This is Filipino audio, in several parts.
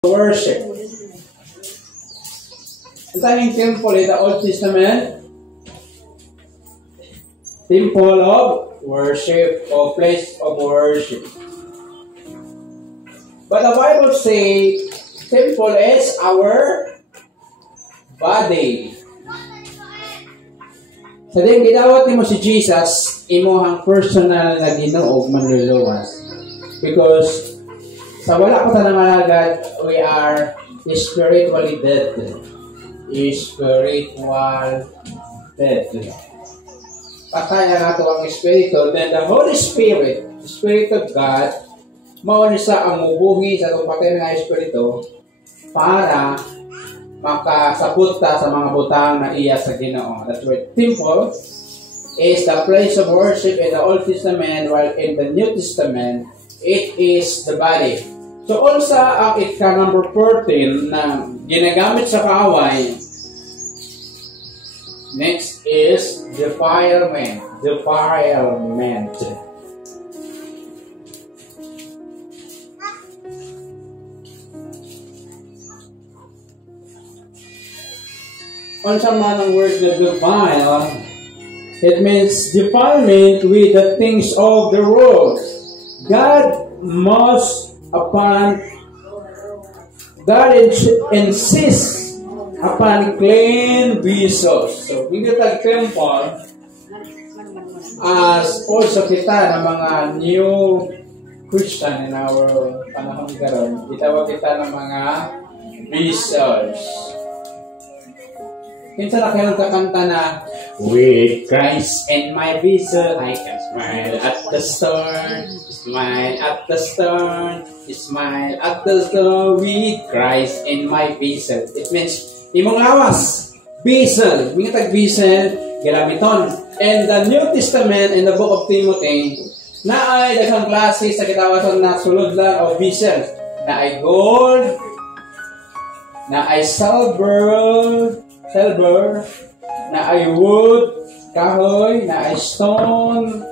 worship. Ang tanging temple in the Old Testament, temple of worship or place of worship. But the Bible says temple is our body. Sa din gidawat nimo si Jesus, imuhang personal na Ginoo manluluwas. Because sa wala pa ta nangalagad, we are spiritually dead. Spiritual dead. Patay na nato ang espiritu. Then the Holy Spirit, Spirit of God, mao ni sa ang mubuhi sa itong patay nga espiritu para makasabot ta sa mga butang na iya sa Ginoo. That's why temple is the place of worship in the Old Testament, while in the New Testament, it is the body. So also, ang ika number 14 na ginagamit sa kaaway, next is defilement. Defilement. Unsa man ang word na defile, it means defilement with the things of the world. God insists upon clean vessels. So, hindi tayo temple as also kita ng mga new Christian in our panahon karon. Itawag kita ng mga vessels. Kinsa na kayo kakanta na, with Christ in my vessel, I can smile at the storm, smile at the storm, smile at the storm, with Christ in my vessel. It means, imong lawas, vessel, mga tag-vessel, gilamiton. And the New Testament, in the book of Timothy, na ay daghang klase sa kitawasan na sulod lang o vessel, na ay gold, na ay silver, na ay wood, kahoy, na ay stone,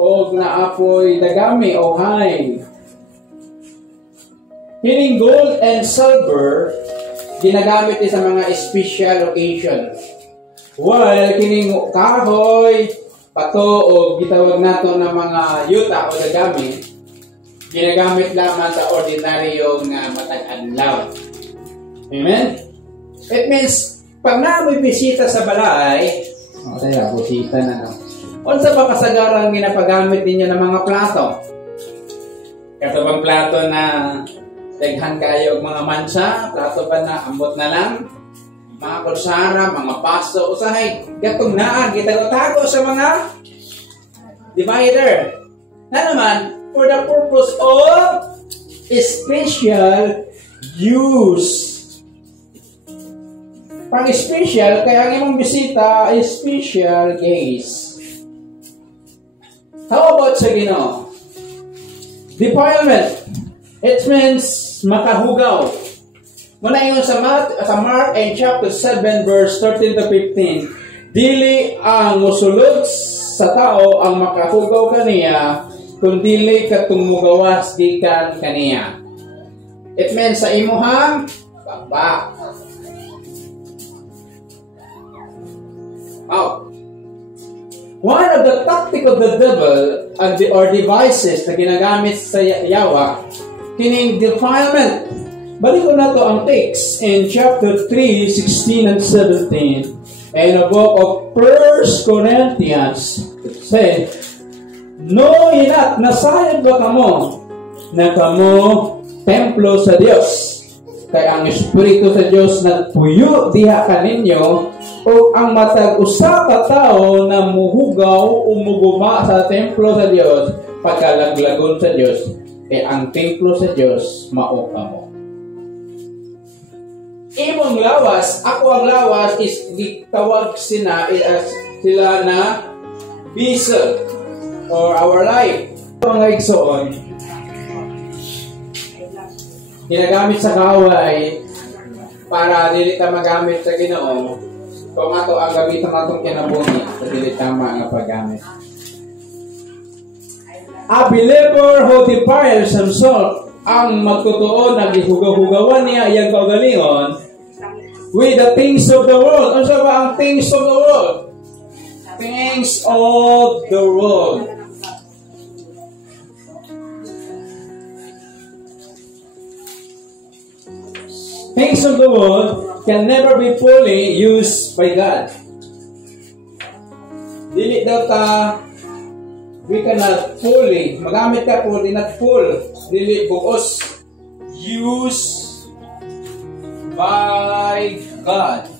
o na apoy dagami o hide. Kining gold and silver, ginagamit sa mga special occasions. While kining kahoy, pato, o gitawag nato ng mga yuta o dagami, ginagamit lamang sa ordinaryong matag-adlaw. Amen? It means, pag naamoy bisita sa balay, bisita na, no? Unsa ba kasagaran ginapagamit ninyo ng mga plato? Katubang plato na daghan kayo mga mansa, plato ba na ambot na lang, mga kursara, mga baso, usahay, gatong naa, gitago-tago sa mga divider. Na naman, for the purpose of special use. Pang special, kaya ang imong bisita ay special case. How about sa Ginoo? Defilement. It means makahugaw. Muna yun sa Mark and chapter 7 verse 13 to 15. Dili ang musulod sa tao ang makahugaw kaniya, kundili katumugawas gikan kaniya. It means sa imuhang baba. One of the tactics of the devil or devices na ginagamit sa yawa, kining defilement. Balik ko na to ang text in chapter 3, 16 and 17. And the book of 1 Corinthians, it says, no, hinat, nasayad ba kamo na kamo templo sa Diyos? Kaya ang Espiritu sa Diyos nagpuyo diha kaninyo, o ang matag-usa ka tao na muhugaw o muguma sa templo sa Diyos, pagkalaglagon sa Diyos, ang templo sa Diyos, mao kamo. Imong lawas, ako ang lawas, is gitawag sila na vessel or our life. Mga igsoon, ginagamit sa kaaway para dili ta magamit sa Ginoo. Kung ato ang gamitan natong kinabuhi, sa dili tama nga paggamit. A believer who defiles himself ang magtutuon na gihugaw-hugawan niya iyang kaugalingon with the things of the world. Ano ba ang things of the world? Things of the world. Things of the world can never be fully used by God. Dili daw ta, we cannot fully, magamit ka fully, not full, dili buos, used by God.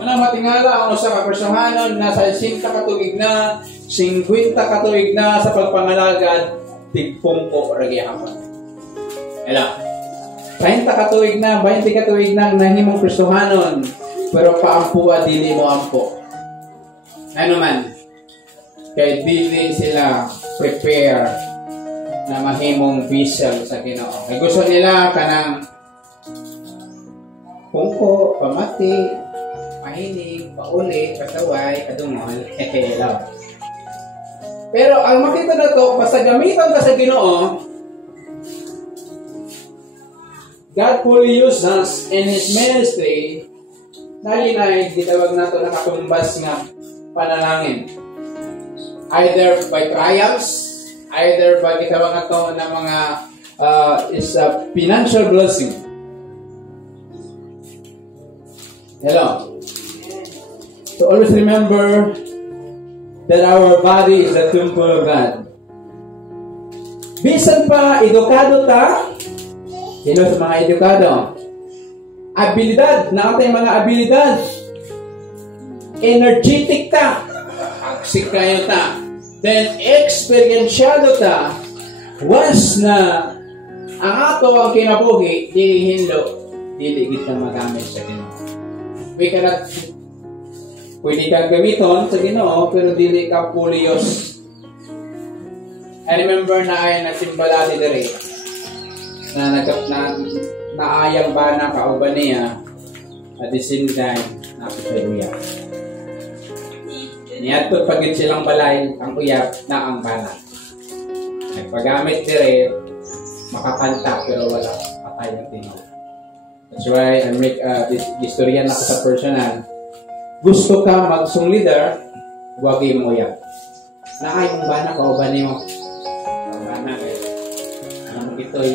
Manang matingala ang usa ka personanon na sa 50 katuig na, 50 katuig na sa pagpangalagad, tigpungko ra gyapon. Ela. 30 katuig na, 20 katuig na nahimong personanon, pero paampuwa dili mo ampo. Ano man, kay dili sila prepare na mahimong vessel sa Ginoo. Ay gusto nila kanang pungko, pamati, mahinig, pauli, pasaway, adungol, love. Pero ang makita na to, basta gamitan ka sa Ginoo, God fully used us in His ministry. Nalinay, gitawag na ito nakatumbas nga panalangin. Either by triumphs, either by gitawag na ito na mga is a financial blessing. Hello. So always remember that our body is the temple of God. Bisan pa, edukado ta, sino sa mga edukado? Abilidad, na ating mga abilidad. Energetic ta. Aksik kayo ta. Then, experiensyado ta. Once na ang ato ang kinabuhi, dili hinlo, dili kita magamit sa Ginoo. We cannot, pwede kang gamiton sa Ginoo, pero dili ka fully use. I remember na ay nagsimbala ni Dere. Na naayang ba na kauban niya at the same time napisaluya. Niyato pagit silang balay ang uyap na ang bana. Nagpagamit dire makakanta pero wala patay ang tingog. That's why I make this historian ako sa personal. Gusto ka magsong leader, huwag mo uyap. Naayang bana kauban niyo. Ang bana kayo. Ano mo ito'y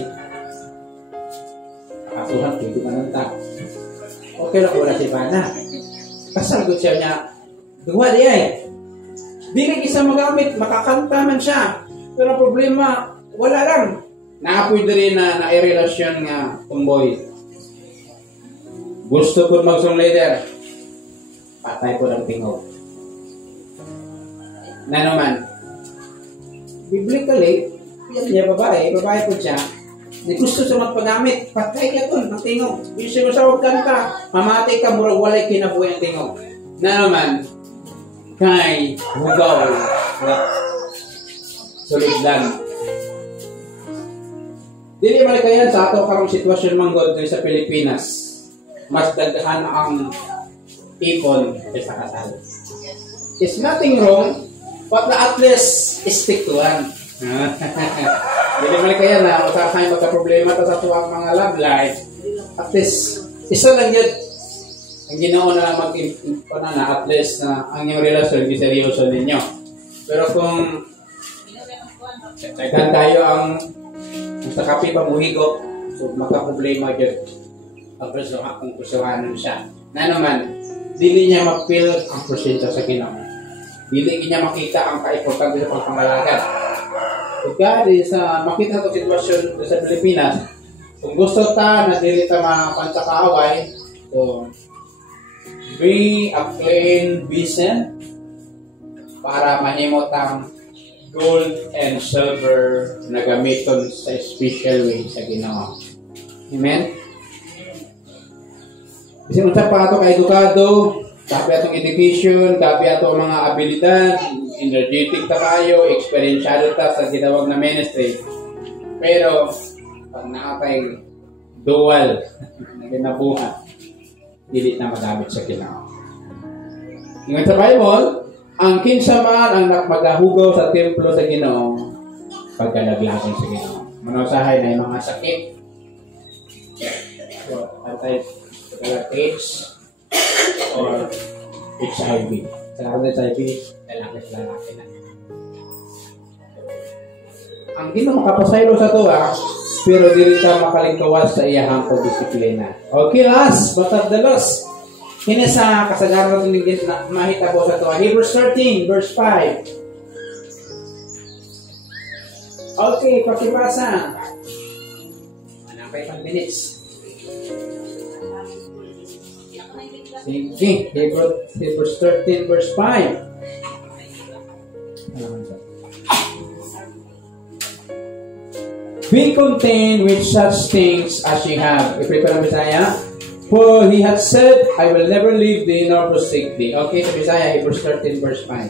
Tuhan, hindi mananta. Okay na wala si Bana. Kasagot siya niya, duwa di ay. Dili isa magamit, makakanta man siya. Pero problema, wala lang. Naapoy rin na nairelasyon nga tumboy. Gusto ko magsong leader. Patay ko ng tingog. Na naman, biblically, yan niya babae po siya. Di gusto sa magpagamit, patay ka doon, ang tingog. Yung sinusawag kanta, mamatay ka, murag walay kinabuhi ang tingog. Na naman, kay hugaw, sulit lang. Dili man kayan sa ato karong sitwasyon manggod sa Pilipinas. Mas daghan ang ipon sa kasal. It's nothing wrong, but at least stick to one. Dili man kaya na usahay magka-problema ta sa tuwang mga love life. At least isa lang yun ang Ginoo na lang mag-impona na at least na ang iyong relasyon seryoso ninyo. Pero kung daghan tayo ang sa kape pamuhigo, so magka-problema yun. Ang presyohan kung presyohanan siya. Na naman, dili niya ma-feel ang presensya sa Ginoo. Dili niya makita ang kaimportante sa pagpangalaga. God is makita ko sitwasyon sa Pilipinas. Kung gusto ta na dili ta mapansakaaway, so be a clean vessel para mahimot ang gold and silver na gamiton sa special way sa Ginoo. Amen? Kasi unsa pa ato ka edukado, kapi atong education, kapi atong mga abilidad, energetic ta kayo, experiensyado ta sa ginawag na ministry. Pero, pag nakatay dual na ginabuhat, dili na magamit sa Ginoo. Ngayon sa Bible, ang kinsa man ang magahugaw sa templo sa Ginoo, pagkalaglason sa Ginoo. Manusahay na yung mga sakit. So, anti-AIDS or HIV. Sa lahat ng HIV, lalaki na. Ang Ginoo makapasaylo sa tuwa, pero dili ta makalingkawas sa iyahang pagdisiplina. Okay, last but not the last. Kini sa kasagaran natin na mahitabo sa tuwa. Hebrews 13, verse 5. Okay, pakibasa. Manapay 5 minutes. Sige, Hebrews 13, verse 5. Be content with such things as ye have. I-prepare ang Bisaya. For he hath said, I will never leave thee nor forsake thee. Okay, sa Bisaya, Hebrews 13, verse 5.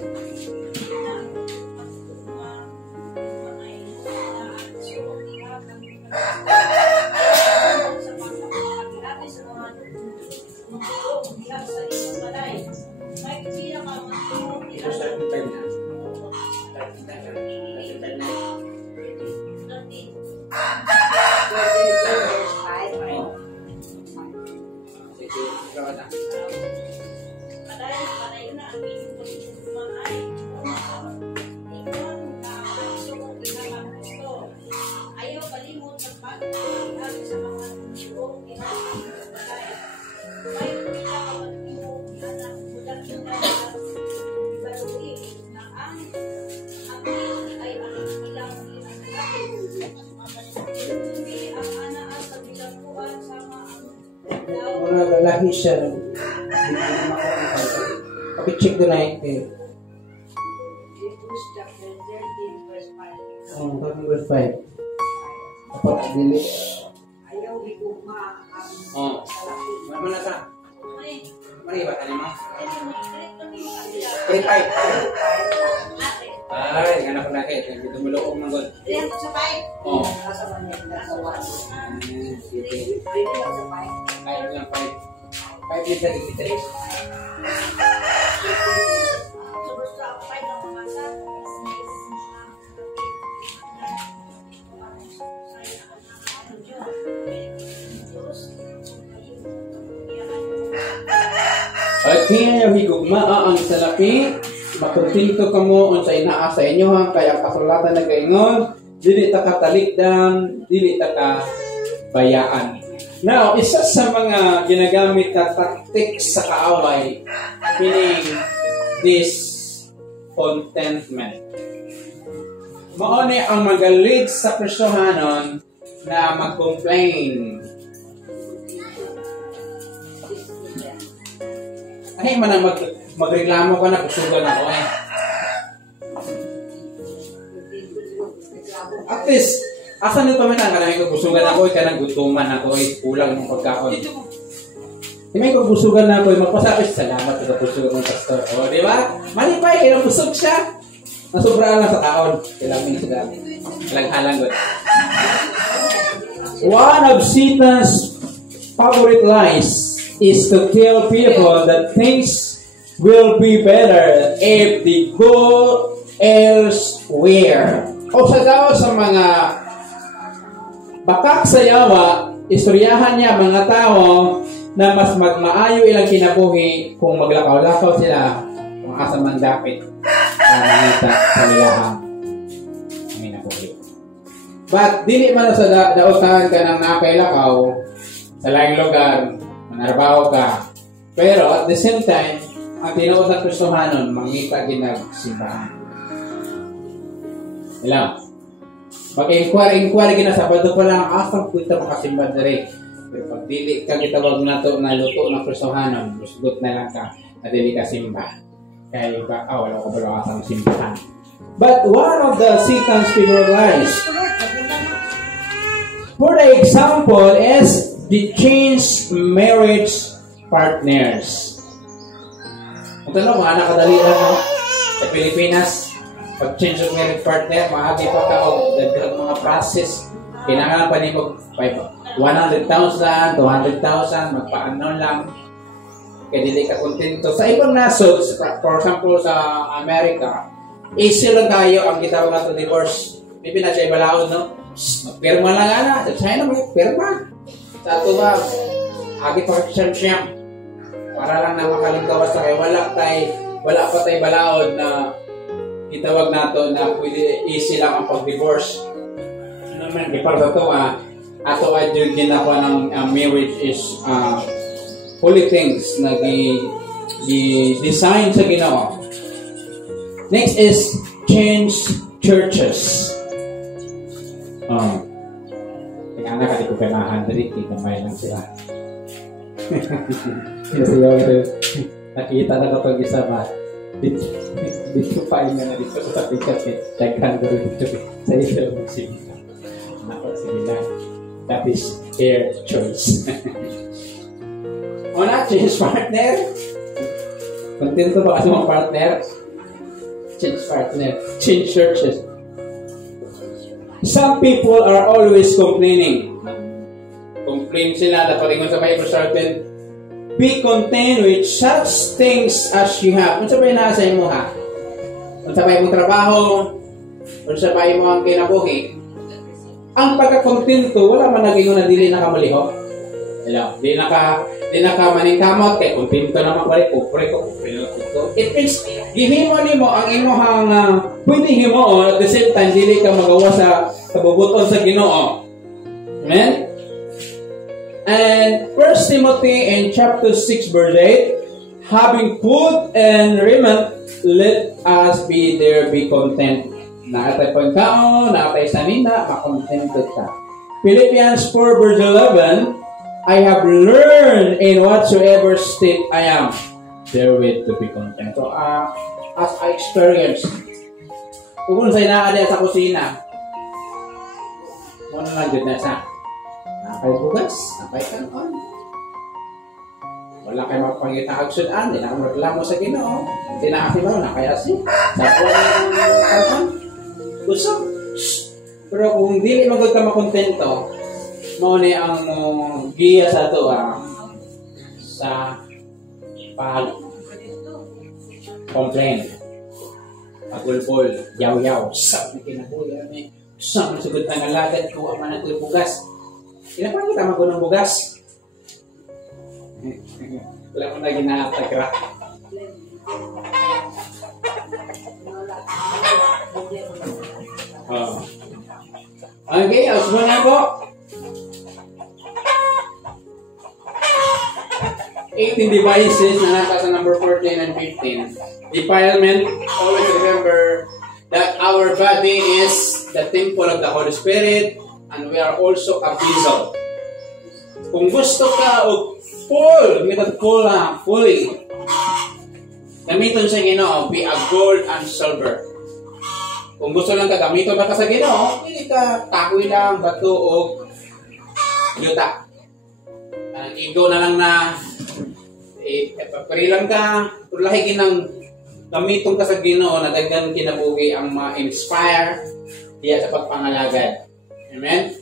Lahi siya. Pakicheck doon na yun. Hebrews chapter 13, verse 5. Oh, 13 verse 5. Dapat dili. Ayaw higugma ang lalaki. Ano na sa? Mari ba tayo mo? 35. Ay, ganap ko na kayo. Dito mo loong ng god. Diyan ko sa 5. Oo. Nasa Manila, sa 1. Sige. Pwede lang sa 5. Kahit lang 5. 5 years na 53. So, basta 5 ang mga sa Okay, ayaw higugmaa ang salaki. Makontinto ka mo sa inaa sa inyo ha. Kaya kasulatan na kaingon, dili ta katalikdan, dili ta ka bayaan. Now, isa sa mga ginagamit na tactics sa kaaway, meaning this contentment. Mauni ang magalit sa Kristohanon na mag-complain. Ay, magreklamo ka na, kusugan ako eh. At least, asan nito man ang kanang kusugan ako, kanang gutuman ako, kulang ng pagkaon. May kusugan na ako, magpasabi, salamat sa kusugan ng pastor. O, di ba? Mali pa, kaya busog siya. Nasubraan lang sa taon. Kailangan sila. Halang-halang ko. One of Satan's favorite lies is to tell people that things will be better if they go elsewhere. O sa daw sa mga bakak sa yawa, istoryahan niya mga tao na mas magmaayo ilang kinabuhi kung maglakaw-lakaw sila kung asa man dapit para mangita sa nilahang kinabuhi. But dili man sa dautan ka ng nakailakaw sa laing lugar, manarbaho ka. Pero at the same time, ang tinuod ng Kristohanon, mangita ginagsimbahan. Ilang? Pag-inquire gina sa bato pa lang, asang punta makasimba dere. Pero pag dili ka gitawag na to na luto ng Kristohanon, busgot na lang ka na dili ka simba. Kaya iba, wala ko ba asang simbahan. But one of the Satan's favorite lies, for the example, is the change marriage partners. Kung tanong, mga nakadali lang sa Pilipinas, pag-change of marriage partner, mahagi pa ka o dagdag mga process. Kailangan pa ni mo 100,000, 200,000, magpaano lang. Kaya dili ka kontento. Sa ibang nasod, for example sa Amerika, easy lang tayo ang gitawag nato divorce. May pinasya balaod, no? Magpirma lang ana. Sa China, magpirma. Sa ato ba, agi pa siyam-siyam. Para lang na makalingkawas sa kayo. Wala pa tayo balaod na itawag nato na pwede easy lang ang pag-divorce. Ano man, ipar sa ito, ato ay yung ginagawa ng marriage is holy things na design sa Ginoo. Next is change churches. Teka na, kasi ko kailangan rin, kamay lang sila. Kasi yung nakita na kapag isa ba, dito pa yun na dito sa pikat eh. Tagkan ko rin dito sa ito magsimila. Nakapagsimila. That is their choice. O na, change partner. Kontento ba kasi mga partner? Change partner. Change churches. Some people are always complaining. Complain sila, dapat ingon sa Bible certain. Be content with such things as you have. Kung sabay na sa imo ha? Kung sabay mong trabaho, kung sabay mo ang kinabuhi, ang pagkakontento, wala man naging na dili nakamaliho. Hello? Di naka maningkamot, kaya kontento naman ko, kupre ko. It means, gihimo ni mo ang imuhang pwede himo, at the same time, dili ka magawa sa kabubuton sa Ginoo. Amen? And 1 Timothy in chapter 6 verse 8, having food and raiment, let us be content. Naatay pagkaon, naatay sanina, makontented ka. Philippians 4 verse 11, I have learned in whatsoever state I am, therewith to be content. So, as I experienced, kung sa'yo nakadaya sa kusina, ano lang dyan na sa napay bugas, napay kanon. Wala kayo magpangita agsudan, hindi na magreklamo sa Ginoo. Hindi na akibaw, nakayasi. Sa kanon, gusto. Pero kung hindi magod ka makontento, mauni ang giya sa ito, sa pag-complain. Pagulpol, yaw-yaw, sap na kinabuya ni. Sap na sugod na ngalagad ko ang manang bugas. Kailan kita magunang bugas? Wala mo na ginatagra. Okay, asmo na po. 18 devices na nasa sa number 14 and 15. Defilement, always remember that our body is the temple of the Holy Spirit and we are also a vessel. Kung gusto ka o fully gamiton sa Ginoo, be a gold and silver. Kung gusto lang ka gamiton ka sa Ginoo, hindi ka kahoy lang, bato o yuta. Igo na lang na parilang ka, tulahi ginang gamiton ka sa Ginoo na daghan kinabuhi ang ma-inspire diya sa pagpangalagad. Amen?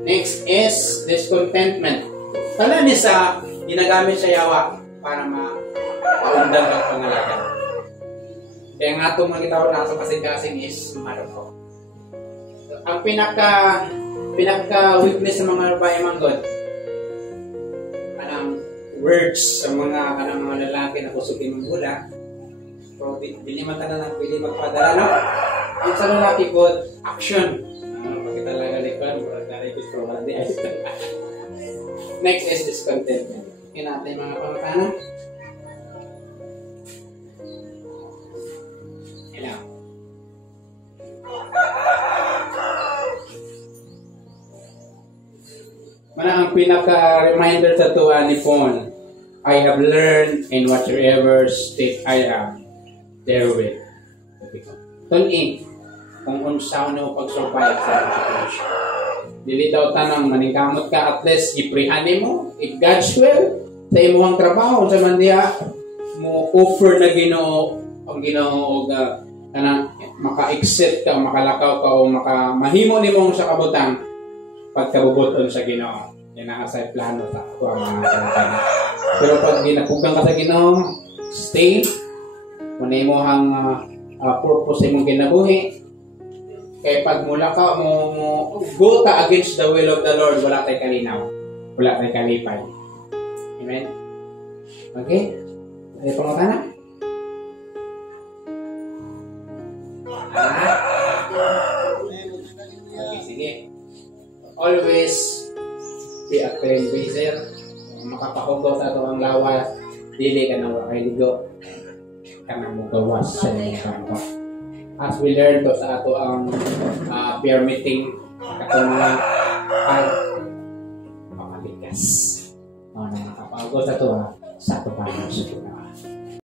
Next is discontentment. Kala ni sa ginagamit sa yawa para ma-undang ang pangalagad. Kaya nga itong mga gitawag na sa kasing-kasing is maroko. Ang pinaka-weakness sa mga babae manggod, kanang words sa mga lalaki na kusugin ng gula, pero hindi man tanan ang pwede magpadala, no? Ang sa lalaki po, action. Pagkita talaga likod, next is discontentment. Kinatay mga pangatanan. Hello. Mana ang pinaka-reminder sa tuwa ni Paul, I have learned in whatever state I am, therewith. Tun-in, kung unsaw na pag-survive sa situation. Dili daw tanang maningkamot ka, at least iprihani mo, if God's will, sa imuhang trabaho, sa mandiya, mo offer na Ginoo, ang Ginoo, kanang maka-exit ka, makalakaw ka, o mahimo ni mong sa kabutang, pagkabubuton sa Ginoo. Yan ang asay plano sa ako ang mga kanang. Pero pag ginapugang ka sa Ginoo, stay, muna mo ang purpose mong kinabuhi, Kaya pag mula ka mo go ta against the will of the Lord, wala tay kalinaw. Wala tay kalipay. Amen? Okay? Ay pangutana? Okay, sige. Always be a trailblazer. Makapahugot ato ang lawas, dili ka na wakiligo. Ka na mo gawas sa inyong kampo. As we learn to sa ato ang prayer meeting, katulad pag makaligas. Nakapahugot ato sa ato pa sa